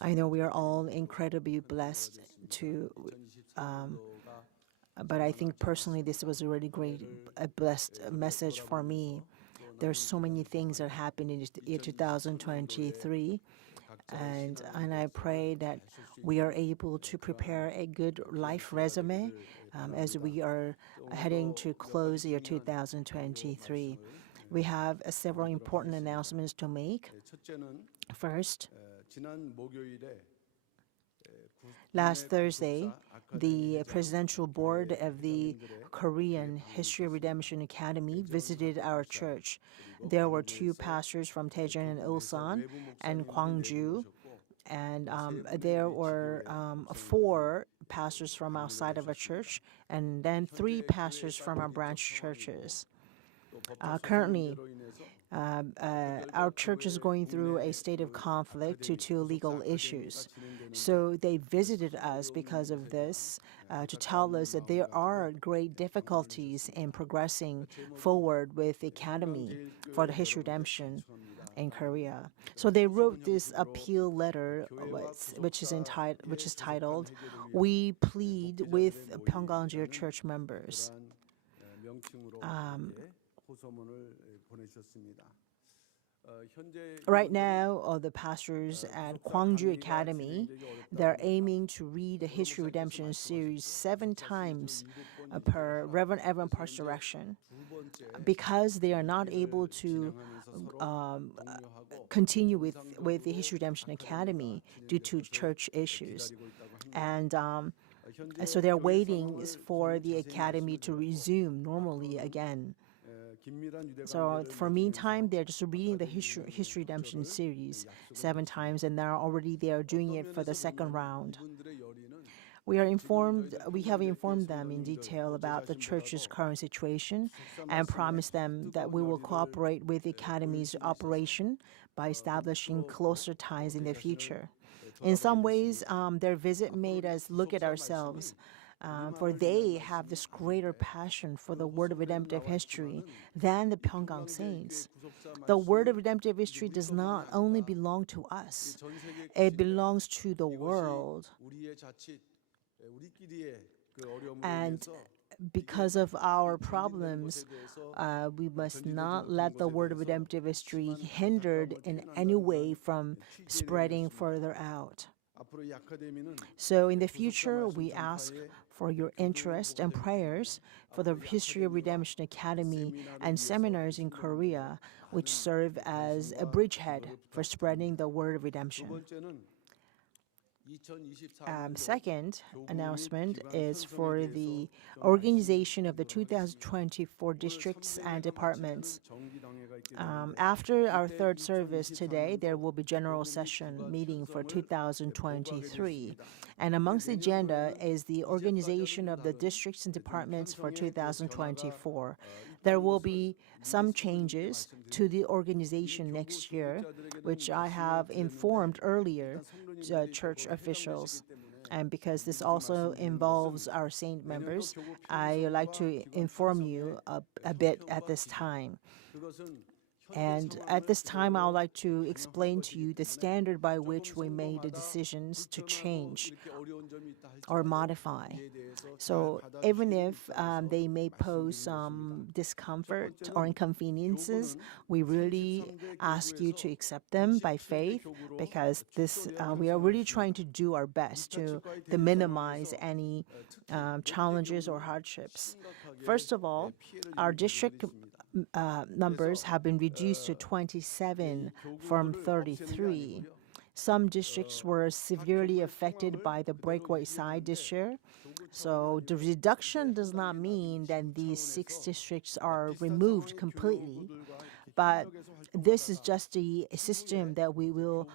I know we are all incredibly blessed but I think personally this was a really great, a blessed message for me. There's so many things that happened in year 2023, and I pray that we are able to prepare a good life resume as we are heading to close year 2023. We have several important announcements to make. First, last Thursday, the Presidential Board of the Korean History Redemption Academy visited our church. There were 2 pastors from Daejeon and Ulsan and Gwangju, and there were 4 pastors from outside of our church, and then 3 pastors from our branch churches. Currently, our church is going through a state of conflict due to legal issues. So they visited us because of this to tell us that there are great difficulties in progressing forward with the Academy for the History Redemption in Korea. So they wrote this appeal letter, which is titled, "We plead with Pyungkang church members." Right now, the pastors at Gwangju Academy, they're aiming to read the History Redemption series 7 times per Reverend Evan Park's direction. Because they are not able to continue with the History Redemption Academy due to church issues. And so they're waiting for the academy to resume normally again. So for meantime, they're just reading the History Redemption series 7 times, and they are doing it for the second round. We have informed them in detail about the church's current situation and promised them that we will cooperate with the Academy's operation by establishing closer ties in the future. In some ways, their visit made us look at ourselves, for they have this greater passion for the word of redemptive history than the Pyungkang saints. The word of redemptive history does not only belong to us, it belongs to the world. And because of our problems, we must not let the word of redemptive history hindered in any way from spreading further out. So in the future, we ask for your interest and prayers for the History of Redemption Academy and seminars in Korea, which serve as a bridgehead for spreading the word of redemption. Second announcement is for the organization of the 2024 districts and departments. After our third service today, there will be general session meeting for 2023. And amongst the agenda is the organization of the districts and departments for 2024. There will be some changes to the organization next year, which I have informed earlier to church officials. And because this also involves our saint members, I would like to inform you a bit at this time. And at this time, I would like to explain to you the standard by which we made the decisions to change or modify. So even if they may pose some discomfort or inconveniences, we really ask you to accept them by faith, because we are really trying to do our best to minimize any challenges or hardships. First of all, our district numbers have been reduced to 27 from 33. Some districts were severely affected by the breakaway side this year. So the reduction does not mean that these 6 districts are removed completely, but this is just a system that we will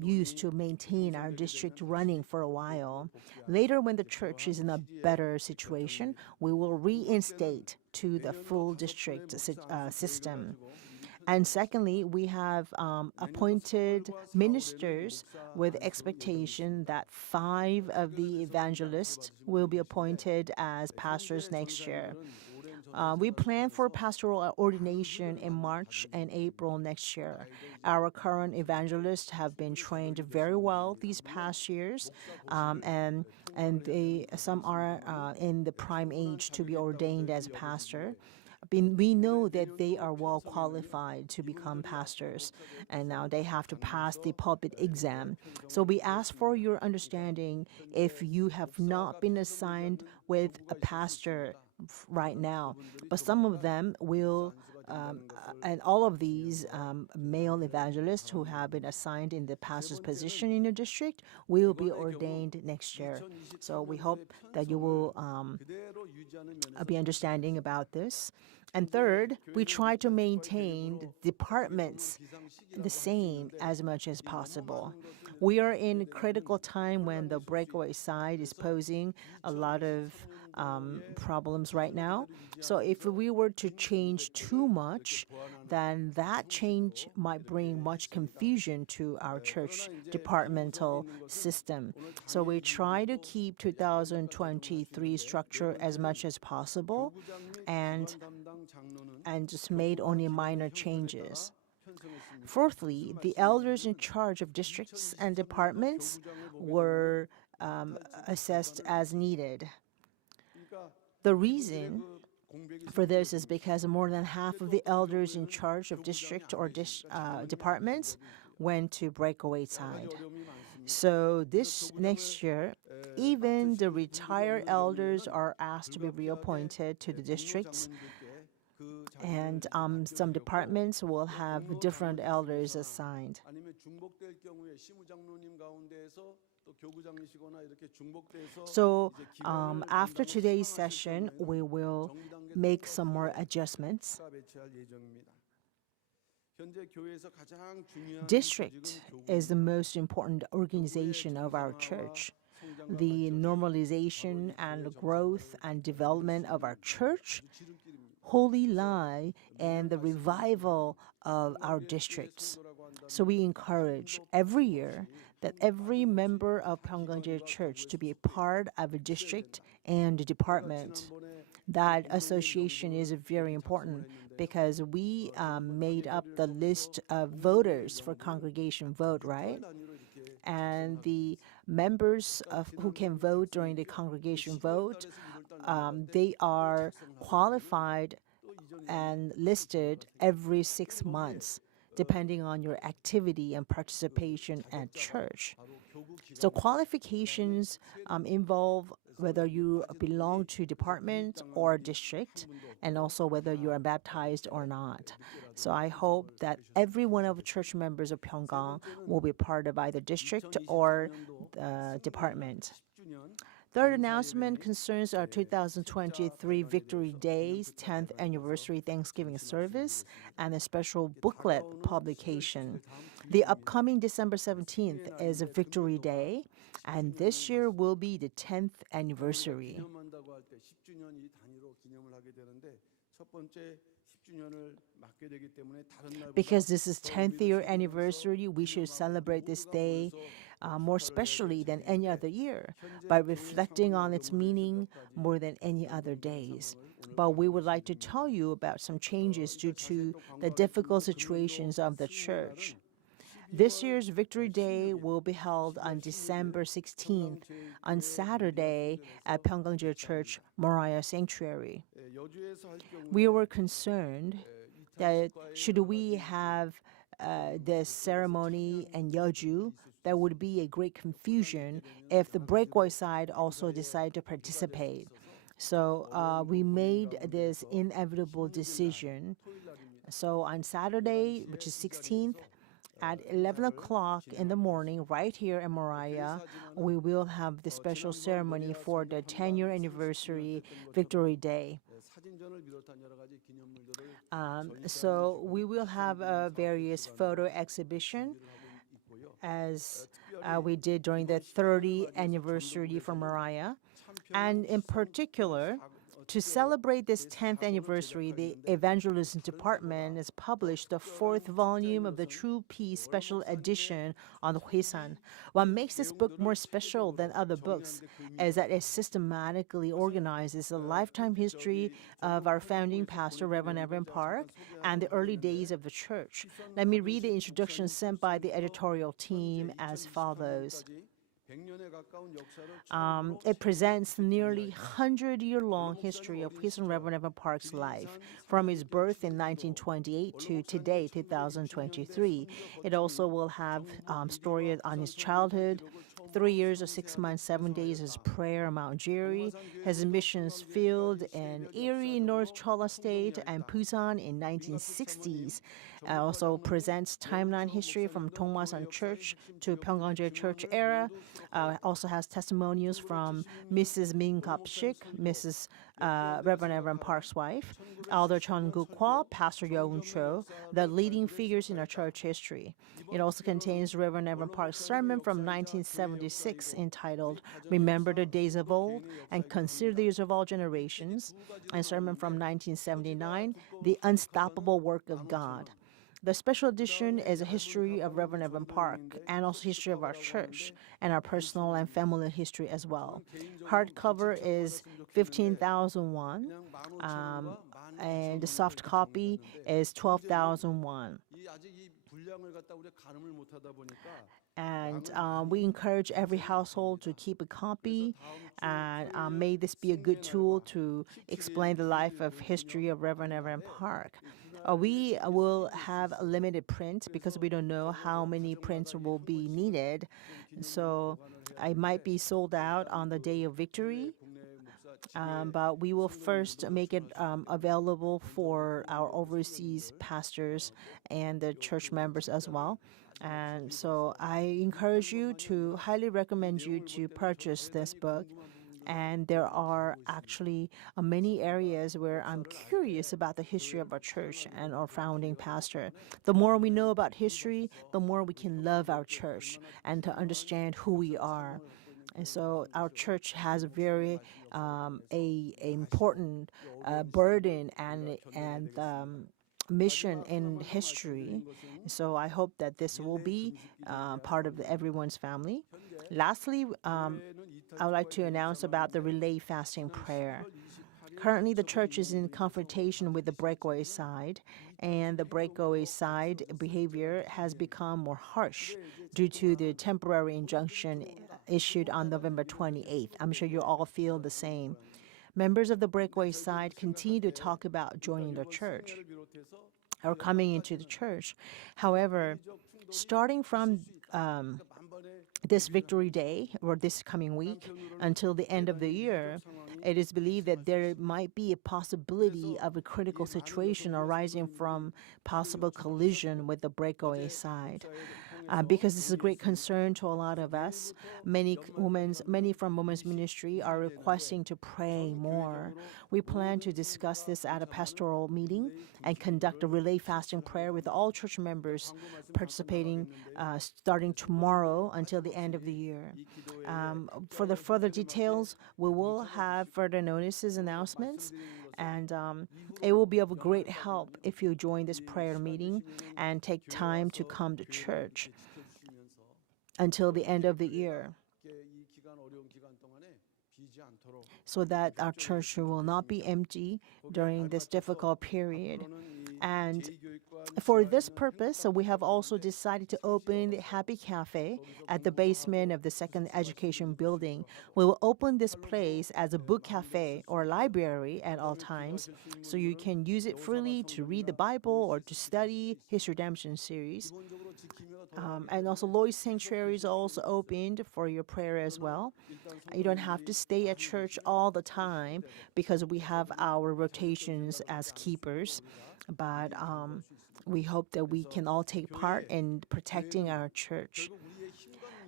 use to maintain our district running for a while. Later, when the church is in a better situation, we will reinstate to the full district system. And secondly, we have appointed ministers with expectation that 5 of the evangelists will be appointed as pastors next year. We plan for pastoral ordination in March and April next year. Our current evangelists have been trained very well these past years, and some are in the prime age to be ordained as a pastor. We know that they are well qualified to become pastors, and now they have to pass the pulpit exam. So we ask for your understanding if you have not been assigned with a pastor right now, but some of them will. And all of these male evangelists who have been assigned in the pastor's position in your district will be ordained next year. So we hope that you will be understanding about this. And third, we try to maintain the departments the same as much as possible. We are in a critical time when the breakaway side is posing a lot of problems right now. So if we were to change too much, then that change might bring much confusion to our church departmental system. So we try to keep 2023 structure as much as possible and just made only minor changes. Fourthly, the elders in charge of districts and departments were assessed as needed. The reason for this is because more than half of the elders in charge of district or departments went to breakaway side. So this next year, even the retired elders are asked to be reappointed to the districts, and some departments will have different elders assigned. So after today's session, we will make some more adjustments. District is the most important organization of our church. The normalization and growth and development of our church wholly lie in the revival of our districts. So we encourage every year that every member of 평강제일 Church to be a part of a district and a department. That association is very important because we made up the list of voters for congregation vote, right? And the members who can vote during the congregation vote, they are qualified and listed every 6 months, depending on your activity and participation at church. So qualifications involve whether you belong to department or district, and also whether you are baptized or not. So I hope that every one of the church members of Pyungkang will be part of either district or department. Third announcement concerns our 2023 Victory Day's 10th anniversary Thanksgiving service and a special booklet publication. The upcoming December 17th is a Victory Day, and this year will be the 10th anniversary. Because this is 10th year anniversary, we should celebrate this day more specially than any other year by reflecting on its meaning more than any other days. But we would like to tell you about some changes due to the difficult situations of the church. This year's Victory Day will be held on December 16th, on Saturday at 평강제일 Church Moriah Sanctuary. We were concerned that should we have this ceremony in Yeoju, there would be a great confusion if the breakaway side also decided to participate. So we made this inevitable decision. So on Saturday, which is 16th, at 11 o'clock in the morning, right here in Moriah, we will have the special ceremony for the 10-year anniversary Victory Day. So we will have a various photo exhibition as we did during the 30th anniversary for Moriah. And in particular, To celebrate this 10th anniversary, the Evangelism Department has published the fourth volume of the True Peace Special Edition on Hwesan. What makes this book more special than other books is that it systematically organizes the lifetime history of our founding pastor, Reverend Evan Park, and the early days of the church. Let me read the introduction sent by the editorial team as follows. It presents the nearly 100-year-long history of Hwesan Reverend Evan Park's life, from his birth in 1928 to today, 2023. It also will have story on his childhood, 3 years or 6 months, 7 days his prayer in Mount Jerry, his missions field in Erie, North Cholla State, and Busan in 1960s. Also presents timeline history from Dongmasan Church to 평강제일교회 Church era. Also has testimonials from Mrs. Min Kap-shik, Mrs. Reverend Evan Park's wife, Elder Chun Guk-hwa, Pastor Yoon Cho, the leading figures in our church history. It also contains Reverend Evan Park's sermon from 1976 entitled Remember the Days of Old and Consider the Years of All Generations, and sermon from 1979, The Unstoppable Work of God. The special edition is a history of Reverend Evan Park and also history of our church and our personal and family history as well. Hardcover is 15,000 won, and the soft copy is 12,000 won. And we encourage every household to keep a copy, and may this be a good tool to explain the life of history of Reverend Evan Park. We will have a limited print because we don't know how many prints will be needed. So it might be sold out on the day of victory, but we will first make it available for our overseas pastors and the church members as well. And so I encourage you to highly recommend you to purchase this book. And there are actually many areas where I'm curious about the history of our church and our founding pastor. The more we know about history, the more we can love our church and to understand who we are. And so our church has a very important burden and mission in history. So I hope that this will be part of everyone's family. Lastly, I would like to announce about the relay fasting prayer. Currently, the church is in confrontation with the breakaway side, and the breakaway side behavior has become more harsh due to the temporary injunction issued on November 28th. I'm sure you all feel the same. Members of the breakaway side continue to talk about joining the church or coming into the church. However, starting from this Victory Day or this coming week until the end of the year, it is believed that there might be a possibility of a critical situation arising from possible collision with the breakaway side. Because this is a great concern to a lot of us, many from women's ministry are requesting to pray more. We plan to discuss this at a pastoral meeting and conduct a relay fasting prayer with all church members participating starting tomorrow until the end of the year. For the further details, we will have further notices, announcements, and it will be of great help if you join this prayer meeting and take time to come to church until the end of the year, so that our church will not be empty during this difficult period. And for this purpose, we have also decided to open the Happy Cafe at the basement of the second education building. We will open this place as a book cafe or library at all times, so you can use it freely to read the Bible or to study His Redemption series. And also Lois Sanctuary is also opened for your prayer as well. You don't have to stay at church all the time because we have our rotations as keepers, but we hope that we can all take part in protecting our church.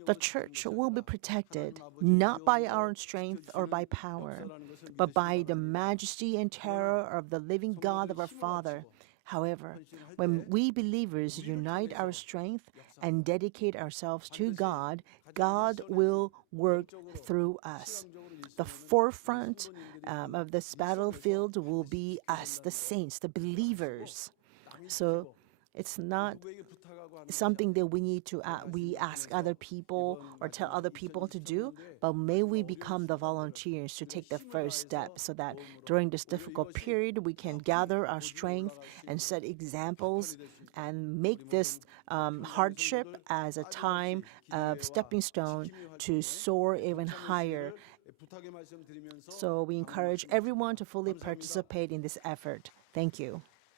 The church will be protected not by our strength or by power, but by the majesty and terror of the living God of our Father. However, when we believers unite our strength and dedicate ourselves to God, God will work through us. the forefront of this battlefield will be us, the saints, the believers. So it's not something that we need to we ask other people or tell other people to do, but may we become the volunteers to take the first step so that during this difficult period we can gather our strength and set examples and make this hardship as a time of stepping stone to soar even higher. So we encourage everyone to fully participate in this effort. Thank you.